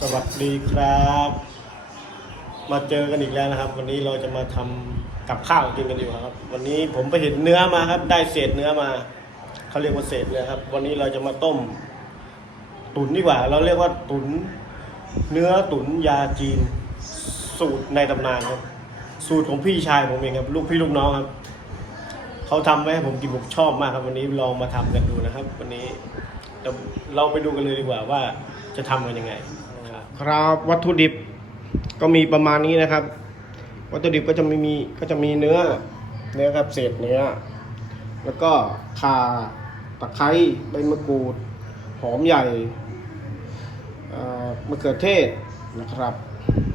สวัสดีครับ มาเจอกันอีกแล้วนะครับ วันนี้เราจะมาทำกับข้าวกินกันอยู่ครับ วันนี้ผมไปเห็นเนื้อมาครับ ได้เศษเนื้อมาเขาเรียกว่าเศษเนื้อครับ วันนี้เราจะมาต้ม ตุ๋นดีกว่า เราเรียกว่าตุ๋นเนื้อตุ๋นยาจีน สูตรในตำนานครับ สูตรของพี่ชายผมเองครับ ลูกพี่ลูกน้องครับเขาทำไว้ให้ผมกินผมชอบมากครับ วันนี้ลองมาทำกันดูนะครับ วันนี้เดี๋ยวเราไปดูกันเลยดีกว่าว่าจะทำกันยังไง ครับวัตถุดิบก็มีประมาณนี้นะครับ วัตถุดิบก็จะมีมีก็จะมีเนื้อเนื้อครับเศษเนื้อ แล้วก็ข่าตะไคร้ใบมะกรูด หอมใหญ่มะเขือเทศนะครับ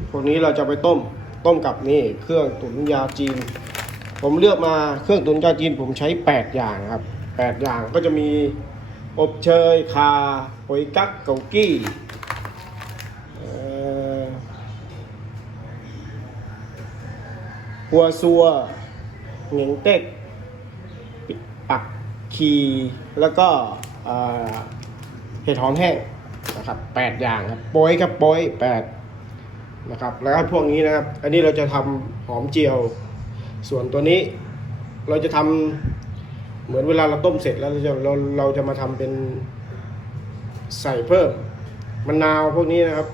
พวกนี้เราจะไปต้มต้มกับนี่เครื่องตุ๋นยาจีน ผมเลือกมาเครื่องตุ๋นยาจีนผมใช้ 8 อย่างครับ 8 อย่างก็จะมีอบเชยคาหอยกั๊กเกากี้เอ่อ หัวซัวเหงงเต็กปิดปักคีแล้วก็เห็ดหอมแห้งนะครับ8อย่างครับโป้ยครับโป้ย8นะครับแล้วก็พวกนี้นะครับ อันนี้เราจะทำหอมเจียว ส่วนตัวนี้เราจะทำเหมือนเวลาเราต้มเสร็จแล้วเราจะเราเราจะมาทำเป็นใส่เพิ่มมะนาวพวกนี้นะครับ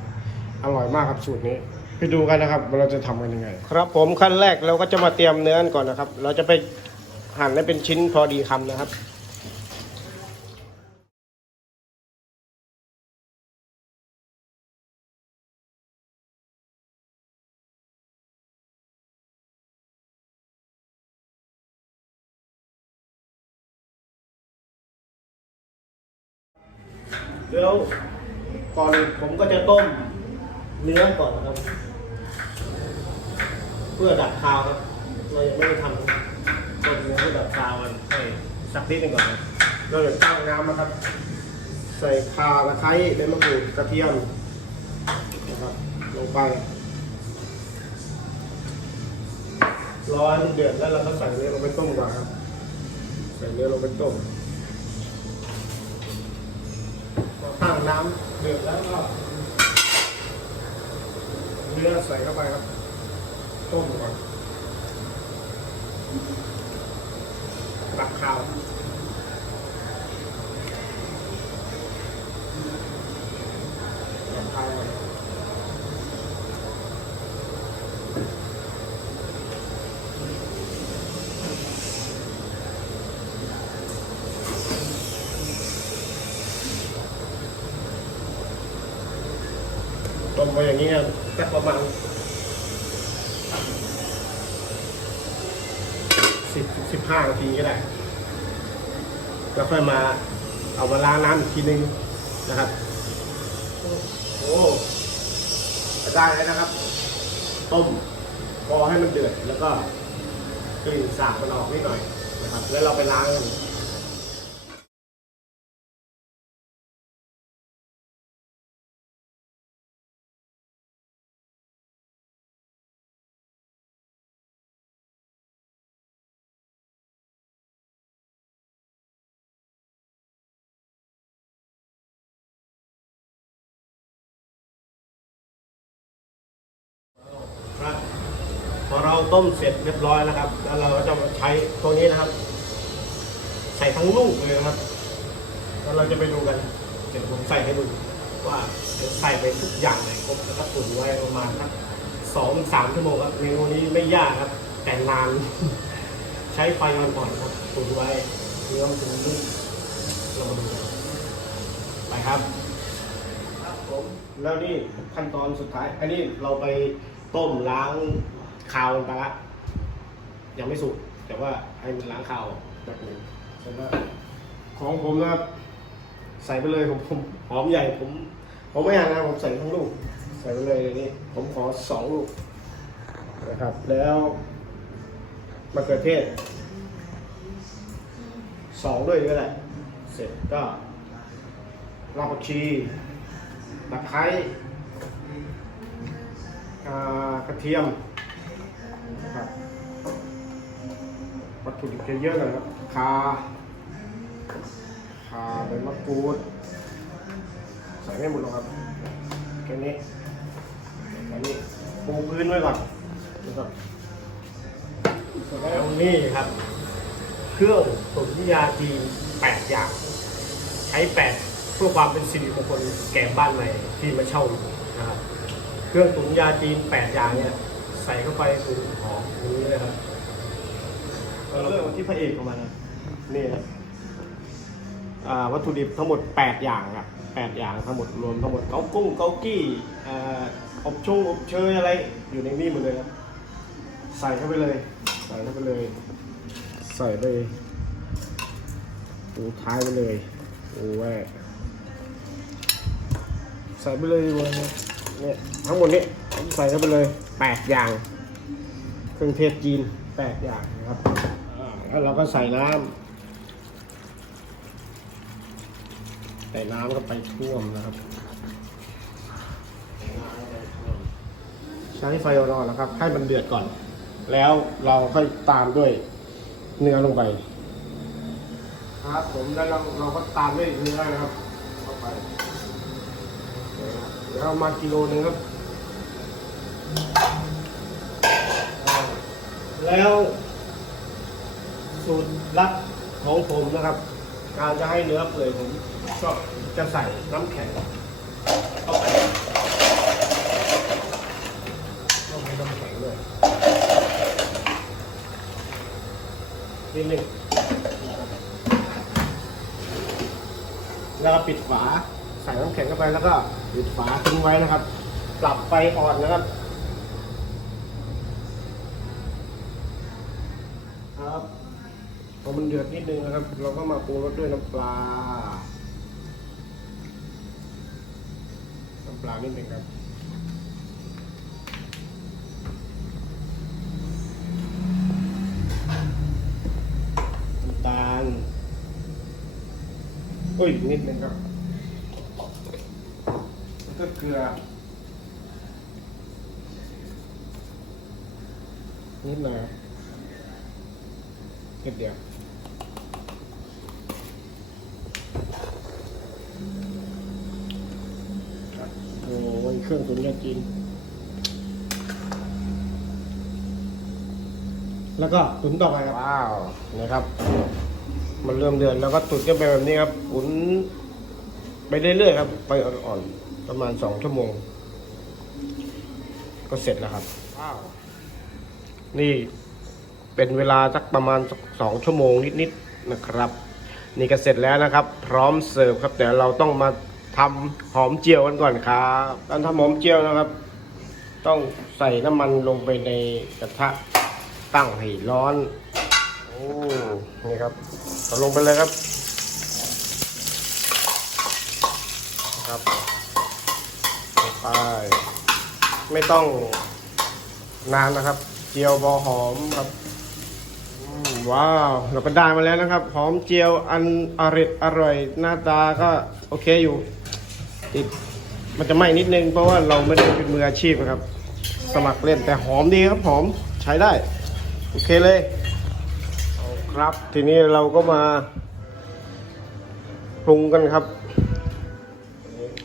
อร่อยมากครับสูตรนี้ ไปดูกันนะครับว่าเราจะทำกันยังไง ครับผมขั้นแรกเราก็จะมาเตรียมเนื้อกันก่อนนะครับ เราจะไปหั่นให้เป็นชิ้นพอดีคำนะครับ เดี๋ยวก่อนผมก็จะต้มเนื้อก่อนนะครับ เพื่อดับคาวครับเรายังไม่ได้ทำนะครับต้มเนื้อเพื่อดับคาวมันให้สักนิดหนึงก่อนนะเราจะตั้งน้ำนะครับ ใส่ข่าตะไคร้ใบมะกรูดกระเทียมนะครับลงไปรอให้มันเดือดแล้วเราก็ใส่เนื้อลงไปต้มก่อนครับใส่เนื้อลงไปต้มพอตั้งน้ำเดือดแล้วก็เนื้อใส่เข้าไปครับ ต้มก่อนตักข้าวต้มไปอย่างนี้สักประมาณ สิบสิบห้านาทีก็ได้ แล้วค่อยมาเอามาล้างน้ำอีกทีนึงนะครับ โอ้ได้แล้วนะครับ ต้มพอให้มันเดือดแล้วก็กลิ่นสาบมันออกนิดหน่อยนะครับ แล้วเราไปล้างกัน เราต้มเสร็จเรียบร้อยแล้วครับ แล้วเราจะใช้ตัวนี้นะครับ ใส่ทั้งลูกเลยนะครับ แล้วเราจะไปดูกันเดี๋ยวผมใส่ให้ดูว่าใส่ไปทุกอย่างเลยครบแล้วก็ตุ๋นไว้ประมาณสักสองสามชั่วโมงครับเมนูนี้ไม่ยากครับ แต่นาน ใช้ไฟอ่อนๆครับตุ๋นไว้เนื้อมันถึงนุ่เรามาดูกันไปครับครับผมแล้วนี่ขั้นตอนสุดท้าย อันนี้เราไปต้มล้าง คาวมันไปละยังไม่สุก แต่ว่าให้มันล้างคาวแบบนึงเสร็จแล้วของผมนะครับใส่ไปเลยผมผมหอมใหญ่ผม ผมไม่อ่านนะผมใส่ทั้งลูก ใส่ไปเลยนนี้ผมขอสองลูกนะครับ แล้วมะเขือเทศสองด้วยก็ได้เสร็จก็รากผักชีตะไคร้กระเทียม นะครับวัตถุดิบเยอะๆหน่อยครับคาคาใบมะกรูดใส่ไม่หมดหรอกครับแค่างนี้อันนี้ปูพื้นไว้ก่อนนะครับแล้วนี่ครับ เครื่องตุ๋นยาจีนแปดอย่าง ใช้แปดเพื่อความเป็นสิริมงคลแก่บ้านใหม่ที่มาเช่าอยู่นะครับ เครื่องตุ๋นยาจีนแปดอย่างเนี่ย ใส่เข้าไปคือหอมอย่างนี้เลยครับเราเริ่มกันที่พระเอกของมันนะนี่ครับอ่าวัตถุดิบทั้งหมด 8 อย่างครับ8อย่างทั้งหมดรวมทั้งหมดเกากุ้งเกากี้อ่าอบชงอบเชยอะไรอยู่ในนี้หมดเลยครับใส่เข้าไปเลย ใส่เข้าไปเลย ใส่ไปปูท้ายไปเลยปูแหวกใส่ไปเลยดีกวันนี้เนี่ยทั้งหมดนี้ใส่เข้าไปเลย แปดอย่าง เครื่องเทศจีนแปดอย่างนะครับแล้วเราก็ใส่น้ำใส่น้ำก็ไปท่วมนะครับ ใช้ไฟอ่อนๆนะครับ ให้มันเดือดก่อน แล้วเราค่อยตามด้วยเนื้อลงไป ครับผมแล้วเราเราก็ตามด้วยเนื้อนะครับเข้าไปเดี๋ยวเรามากิโลนึงครับ แล้วสูตรลับของผมนะครับ การจะให้เนื้อเปื่อยผมก็จะใส่น้ำแข็งเข้าไปต้องมีน้ำแข็งด้วยนิดหนึ่งแล้วก็ปิดฝาใส่น้ำแข็งเข้าไปแล้วก็ปิดฝาทิ้งไว้นะครับ ปรับไฟอ่อนนะครับพอ มันเดือดนิดนึงนะครับ เราก็มาปรุงรสด้วยน้ำปลา น้ำปลานิดนึงครับน้ำตาลอุ้ยนิดนึงครับแล้วก็เกลือนิดหน่อยนิดเดียวครับโอ้ย เครื่องตุ๋นยาจีน แล้วก็ตุ๋นต่อไปครับว้าวนะครับ มันเริ่มเดือดแล้วก็ตุ๋นกันไปแบบนี้ครับตุ๋นไปเรื่อยๆครับ ไปอ่อนๆประมาณสองชั่วโมง ก็เสร็จแล้วครับว้าวนี่เป็นเวลาสักประมาณสักสองชั่วโมงนิดๆนะครับ นี่ก็เสร็จแล้วนะครับ พร้อมเสิร์ฟครับแต่เราต้องมา ทำหอมเจียวกันก่อนครับการทำหอมเจียวนะครับ ต้องใส่น้ำมันลงไปในกระทะตั้งให้ร้อนโอ้นี่ครับเอาลงไปเลยครับนะครับลงไปไม่ต้องนานนะครับ เจียวบอหอมครับว้าว เราก็ได้มาแล้วนะครับ หอมเจียวอันอร่อยอร่อยหน้าตาก็โอเคอยู่ ติดมันจะไหม้นิดนึงเพราะว่าเราไม่ได้เป็นมืออาชีพนะครับ สมัครเล่นแต่หอมดีครับหอมใช้ได้ โอเคเลยครับ ทีนี้เราก็มาปรุงกันครับ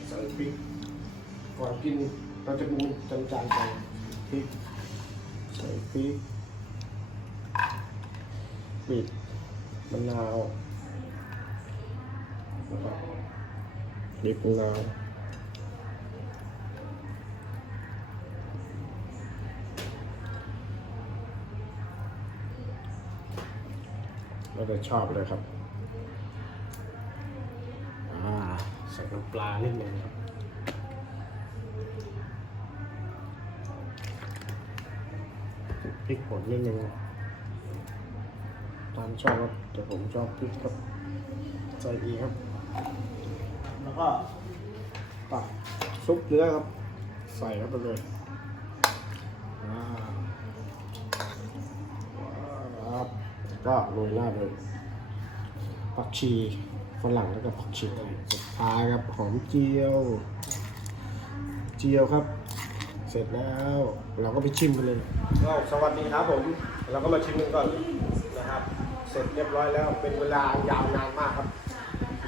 ใส่พริกก่อนกินเราจะปรุงจานจานๆไปพริกใส่พริกปิดมะนาว นะครับบีบมะนาวเราจะชอบเลยครับใส่น้ำปลานิดนึงครับพริกป่นนิดนึงตามชอบครับแต่ผมชอบพริกครับใส่อีครับ แล้วก็ตักซุปเนื้อครับ ใส่เข้าไปเลยว้าวว้าวครับก็โรยหน้าเลยผักชีฝรั่งแล้วก็ผักชีไทยสุดท้ายครับหอมเจียว เจียวครับ เสร็จแล้ว เราก็ไปชิมกันเลยก็สวัสดีครับผม เราก็มาชิมกันก่อนนะครับ เสร็จเรียบร้อยแล้วเป็นเวลายาวนานมากครับ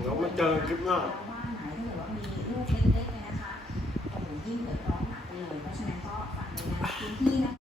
เดี๋ยวมาเจอคลิปหน้ากในงานทุนที่นะ